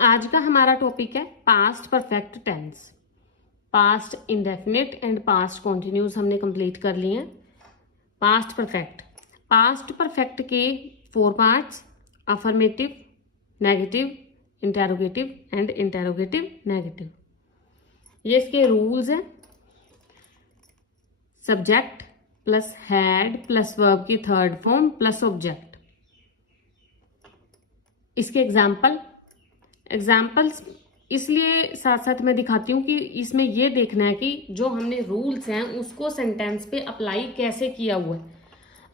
आज का हमारा टॉपिक है past perfect tense. Past indefinite and past continuous हमने कंप्लीट कर लिए हैं। पास्ट परफेक्ट के 4 parts: affirmative, negative, interrogative and interrogative negative. ये इसके रूल्स हैं। Subject plus had plus verb की थर्ड फॉर्म प्लस ऑब्जेक्ट। इसके एग्जाम्पल्स इसलिए साथ साथ मैं दिखाती हूँ कि इसमें यह देखना है कि जो हमने रूल्स हैं उसको सेंटेंस पे अप्लाई कैसे किया हुआ है।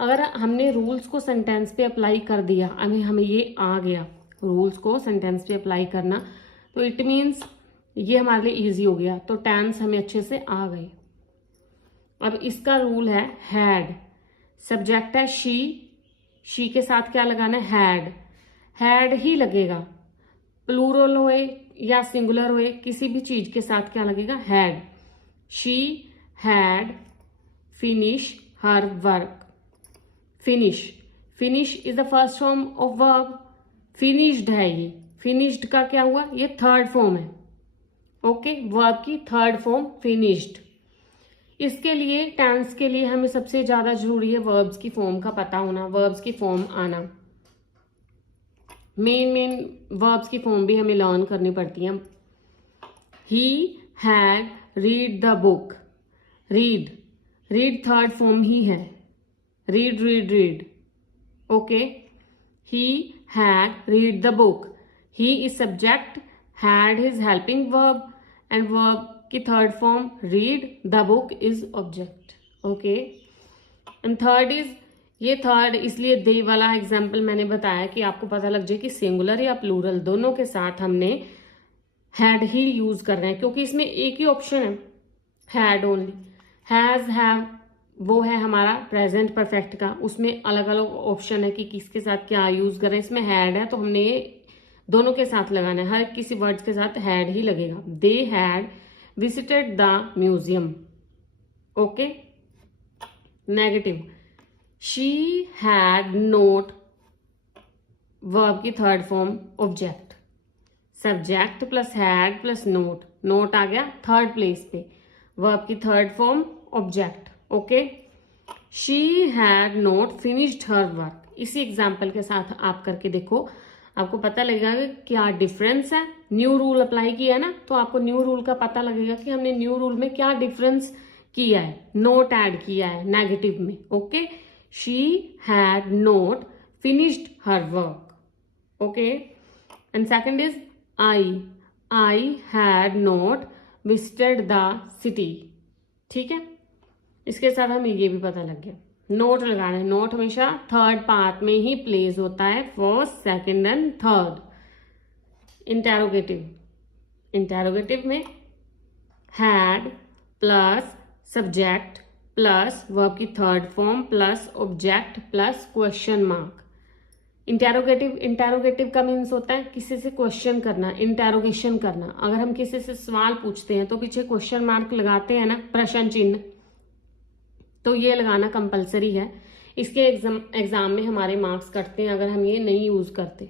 अगर हमने रूल्स को सेंटेंस पे अप्लाई कर दिया, हमें ये आ गया रूल्स को सेंटेंस पे अप्लाई करना, तो इट मीन्स ये हमारे लिए इजी हो गया, तो टेंस हमें अच्छे से आ गए। अब इसका रूल है हैड। सब्जेक्ट है शी के साथ क्या लगाना है? हैड ही लगेगा। प्लूरल होए या सिंगुलर होए, किसी भी चीज के साथ क्या लगेगा? Had. She had finish her work. Finish is the first form of verb. Finished है ये। फिनिश्ड का क्या हुआ? ये थर्ड फॉर्म है। ओके, वर्ब की थर्ड फॉर्म फिनिश्ड। इसके लिए टेंस के लिए हमें सबसे ज्यादा जरूरी है वर्ब्स की फॉर्म का पता होना, वर्ब्स की फॉर्म आना। मेन वर्ब्स की फॉर्म भी हमें लर्न करनी पड़ती है। He had read the book. Read third form ही है। Read. Okay, he had read the book. He is subject, had is helping verb and verb की third form read, the book is object. Okay, and third is, ये third इसलिए they वाला example मैंने बताया कि आपको पता लग जाए कि सिंगुलर या प्लूरल दोनों के साथ हमने हैड ही यूज कर रहे हैं, क्योंकि इसमें एक ही ऑप्शन है, हैड ओनली। हैज, हैव वो है हमारा प्रेजेंट परफेक्ट का, उसमें अलग अलग ऑप्शन है कि किसके साथ क्या यूज कर रहे हैं। इसमें हैड है तो हमने ये दोनों के साथ लगाना है, हर किसी वर्ड्स के साथ हैड ही लगेगा। They had visited the museum. Okay, negative, she had not, verb की third form object. Subject plus had plus not आ गया थर्ड प्लेस पे, वर्ब की third form object. Okay, she had not finished her work. इसी example के साथ आप करके देखो, आपको पता लगेगा कि क्या डिफरेंस है। न्यू रूल अप्लाई किया है ना, तो आपको न्यू रूल का पता लगेगा कि हमने न्यू रूल में क्या डिफरेंस किया है, नोट ऐड किया है नेगेटिव में। Okay, she had not finished her work. Okay, and second is I had note visited the city. ठीक है, इसके साथ हमें ये भी पता लग गया नोट लगाना है। नोट हमेशा थर्ड पार्ट में ही प्लेस होता है, first, second and third. Interrogative में had plus subject plus verb की third form plus object plus question mark. Interrogative का मीन्स होता है किसी से क्वेश्चन करना, इंटेरोगेशन करना। अगर हम किसी से सवाल पूछते हैं तो पीछे क्वेश्चन मार्क लगाते हैं ना, प्रश्न चिन्ह, तो ये लगाना कंपलसरी है। इसके एग्जाम में हमारे मार्क्स कटते हैं अगर हम ये नहीं यूज करते।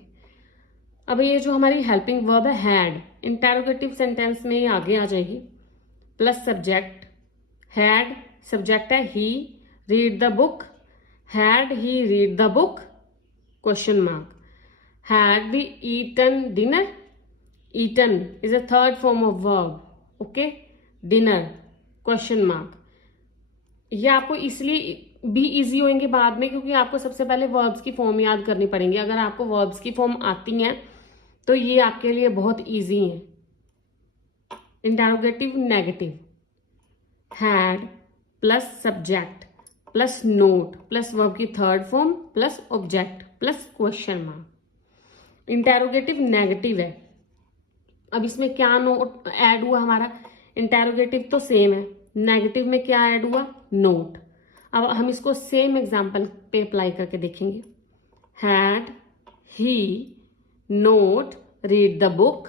अब ये जो हमारी हेल्पिंग वर्ब है हैड, इंटेरोगेटिव सेंटेंस में आगे आ जाएगी। प्लस सब्जेक्ट, हैड सब्जेक्ट है he, read the book, had he read the book, question mark. Had we eaten dinner, eaten is a third form of verb. Okay, dinner, question mark. ये आपको इसलिए भी easy होंगे बाद में, क्योंकि आपको सबसे पहले वर्ब्स की फॉर्म याद करनी पड़ेंगी। अगर आपको वर्ब्स की फॉर्म आती हैं तो ये आपके लिए बहुत इजी है। Interrogative negative, had plus subject plus not plus verb की third form plus object plus question mark. Interrogative negative है। अब इसमें क्या नोट ऐड हुआ हमारा? इंटेरोगेटिव तो सेम है, नेगेटिव में क्या ऐड हुआ? नोट। अब हम इसको सेम एग्जांपल पे अप्लाई करके देखेंगे। Had he note read the book,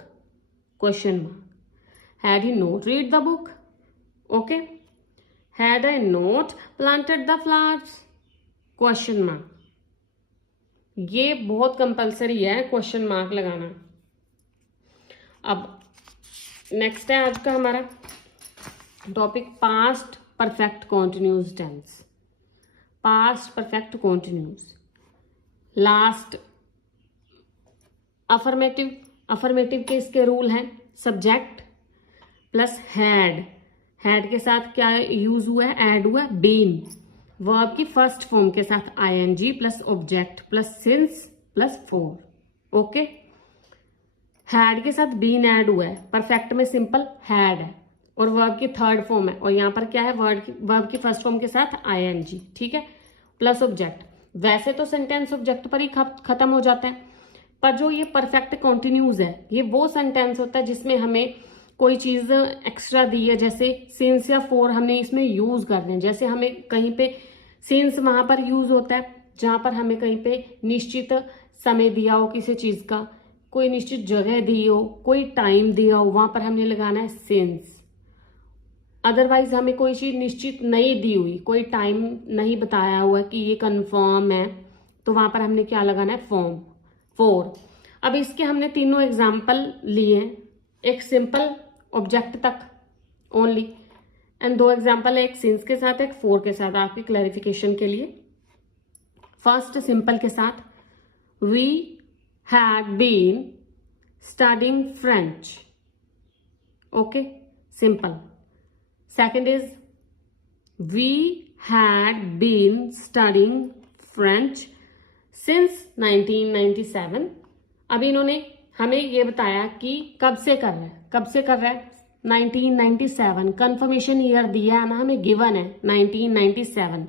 question mark. Had he note read the book? Okay, had I note planted the flowers, question mark. ये बहुत कंपलसरी है क्वेश्चन मार्क लगाना। अब नेक्स्ट है आज का हमारा topic past perfect continuous tense. Past perfect continuous, last affirmative के इसके रूल हैं सब्जेक्ट प्लस हैड के साथ क्या यूज हुआ है, ऐड हुआ है बीन, वर्ब की फर्स्ट फॉर्म के साथ ING plus object plus since plus for. Okay, had के साथ बीन ऐड हुआ है, परफेक्ट में सिंपल हैड है और वर्ब की थर्ड फॉर्म है, और यहां पर क्या है, वर्ब की फर्स्ट फॉर्म के साथ आईएनजी, ठीक है, प्लस ऑब्जेक्ट। वैसे तो सेंटेंस ऑब्जेक्ट पर ही खत्म हो जाता है, पर जो ये परफेक्ट कॉन्टिन्यूज है ये वो सेंटेंस होता है जिसमें हमें कोई चीज एक्स्ट्रा दी है, जैसे सिंस या फोर हमने इसमें यूज करने हैं। जैसे हमें कहीं पे सिंस वहां पर यूज होता है जहां पर हमें कहीं पे निश्चित समय दिया हो किसी चीज का, कोई निश्चित जगह दी हो, कोई टाइम दिया हो, वहां पर हमने लगाना है सिंस। अदरवाइज हमें कोई चीज निश्चित नहीं दी हुई, कोई टाइम नहीं बताया हुआ कि ये कंफर्म है, तो वहां पर हमने क्या लगाना है, फॉर्म फोर। अब इसके हमने तीनों एग्जाम्पल लिए, एक सिंपल ऑब्जेक्ट तक ओनली एंड दो एग्जाम्पल, एक सिंस के साथ एक फोर के साथ, आपकी क्लैरिफिकेशन के लिए। फर्स्ट सिंपल के साथ, we had been studying French. Okay, simple. Second is we had been studying French since 1997। अभी इन्होंने हमें ये बताया कि कब से कर रहा है 1997, कंफर्मेशन ईयर दिया है ना हमें, गिवन है 1997,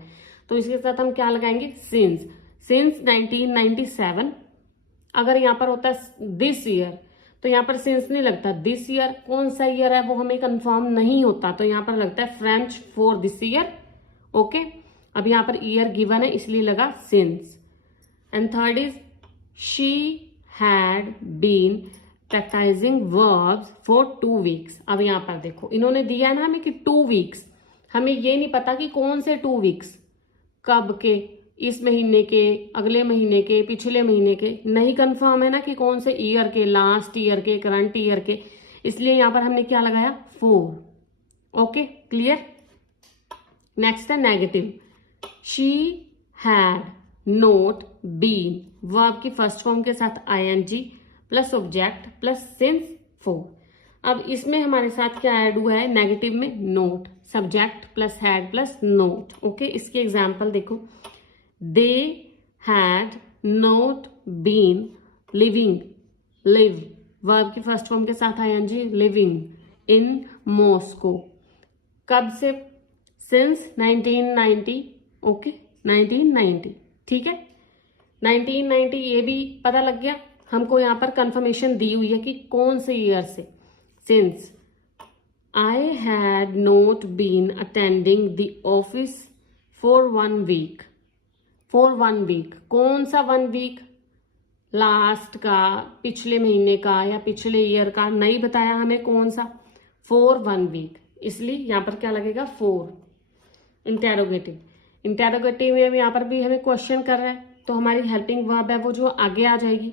तो इसके साथ हम क्या लगाएंगे, सिंस 1997। अगर यहाँ पर होता है दिस ईयर तो यहाँ पर सिंस नहीं लगता, दिस ईयर कौन सा ईयर है वो हमें कंफर्म नहीं होता, तो यहाँ पर लगता है French for this year. Okay, अब यहाँ पर ईयर गिवन है इसलिए लगा since. And third is she had been practising verbs for 2 weeks. अब यहाँ पर देखो इन्होंने दिया ना हमें कि 2 वीक्स, हमें ये नहीं पता कि कौन से 2 वीक्स, कब के, इस महीने के, अगले महीने के, पिछले महीने के, नहीं कंफर्म है ना कि कौन से ईयर के, लास्ट ईयर के, करंट ईयर के, इसलिए यहाँ पर हमने क्या लगाया, 4। Okay, clear. नेक्स्ट है negative, she had not been, verb की फर्स्ट फॉर्म के साथ ING plus object plus since 4। अब इसमें हमारे साथ क्या ऐड हुआ है, नेगेटिव में not, subject plus had plus not. Okay, इसके एग्जाम्पल देखो, they had not been living, live, verb की फर्स्ट फॉर्म के साथ आईएनजी, लिविंग इन मॉस्को, कब से, सिंस 1990। ओके, 1990, ठीक है, 1990 ये भी पता लग गया हमको, यहाँ पर कंफर्मेशन दी हुई है कि कौन से ईयर से, since. I had not been attending the office for 1 week, for 1 week, कौन सा 1 वीक, लास्ट का, पिछले महीने का या पिछले ईयर का, नहीं बताया हमें कौन सा, फॉर 1 वीक, इसलिए यहाँ पर क्या लगेगा, 4। इंटेरोगेटिव में यहाँ पर भी हमें क्वेश्चन कर रहा है, तो हमारी हेल्पिंग वर्ब है वो जो आगे आ जाएगी,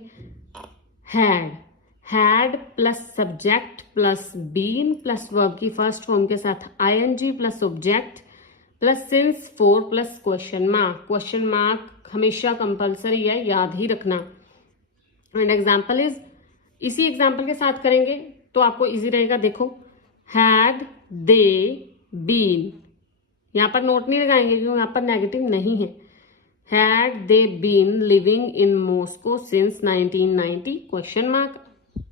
had plus subject plus been plus verb की फर्स्ट फॉर्म के साथ ING plus object plus since 4 plus question mark. Question mark हमेशा कंपलसरी है, याद ही रखना। एंड एग्जाम्पल इज, इसी एग्जाम्पल के साथ करेंगे तो आपको इजी रहेगा। देखो, हैड दे बीन, यहाँ पर नोट नहीं लगाएंगे क्योंकि यहाँ पर नेगेटिव नहीं है। Had they been living in Moscow since 1990, question mark.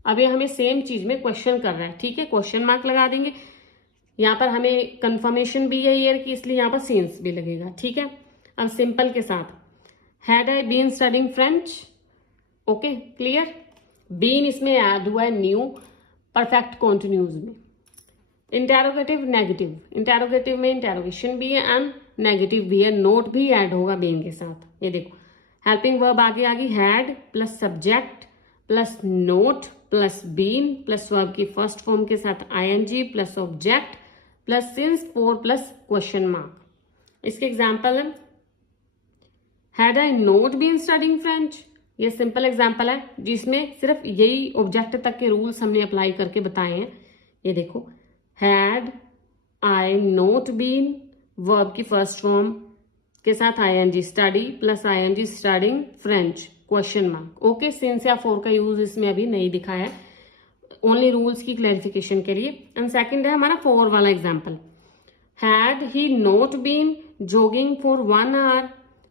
अब ये हमें सेम चीज में क्वेश्चन कर रहा है, ठीक है, क्वेश्चन मार्क लगा देंगे। यहाँ पर हमें कंफर्मेशन भी है ईयर की, इसलिए यहाँ पर सिंस भी लगेगा, ठीक है। अब सिंपल के साथ, had I been studying French. Okay, clear. Been इसमें ऐड हुआ है न्यू परफेक्ट कॉन्टिन्यूज में। इंटेरोगेटिव नेगेटिव, इंटेरोगेटिव में इंटेरोगेशन भी है एंड नेगेटिव भी है, नोट भी ऐड होगा बीन के साथ। ये देखो, हेल्पिंग वर्ब आगे आ गई, had plus subject plus not plus been plus verb की फर्स्ट फॉर्म के साथ ING plus object plus since 4 plus question mark. इसके एग्जाम्पल है, had I not been studying French, ये सिंपल एग्जाम्पल है जिसमें सिर्फ यही ऑब्जेक्ट तक के रूल्स हमने अप्लाई करके बताए हैं। ये देखो, had I not been, verb की फर्स्ट फॉर्म के साथ ING, study plus ING studying French, question mark. Okay, since या फॉर का यूज इसमें अभी नहीं दिखा है, ओनली रूल्स की क्लैरिफिकेशन के लिए। एंड सेकंड है हमारा फॉर वाला example, had he not been jogging for 1 hour,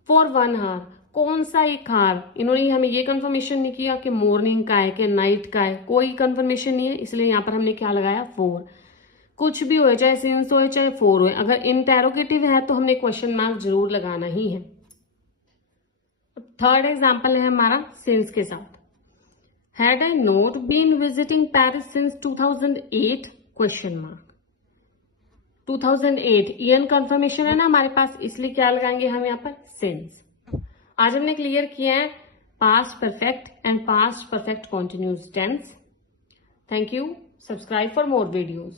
for 1 hour, कौन सा एक आवर, इन्होंने हमें ये कंफर्मेशन नहीं किया कि मॉर्निंग का है कि नाइट का है, कोई कंफर्मेशन नहीं है, इसलिए यहाँ पर हमने क्या लगाया, फॉर। कुछ भी हो, चाहे सिंस हो चाहे फॉर हो, अगर इंटेरोगेटिव है तो हमने क्वेश्चन मार्क जरूर लगाना ही है। थर्ड एग्जाम्पल है हमारा सिंस के साथ, had I not been visiting Paris since 2008, question mark. 2008 year confirmation है ना हमारे पास, इसलिए क्या लगाएंगे हम यहाँ पर, सिंस। आज हमने क्लियर किया है past perfect and past perfect continuous tense. Thank you. Subscribe for more videos.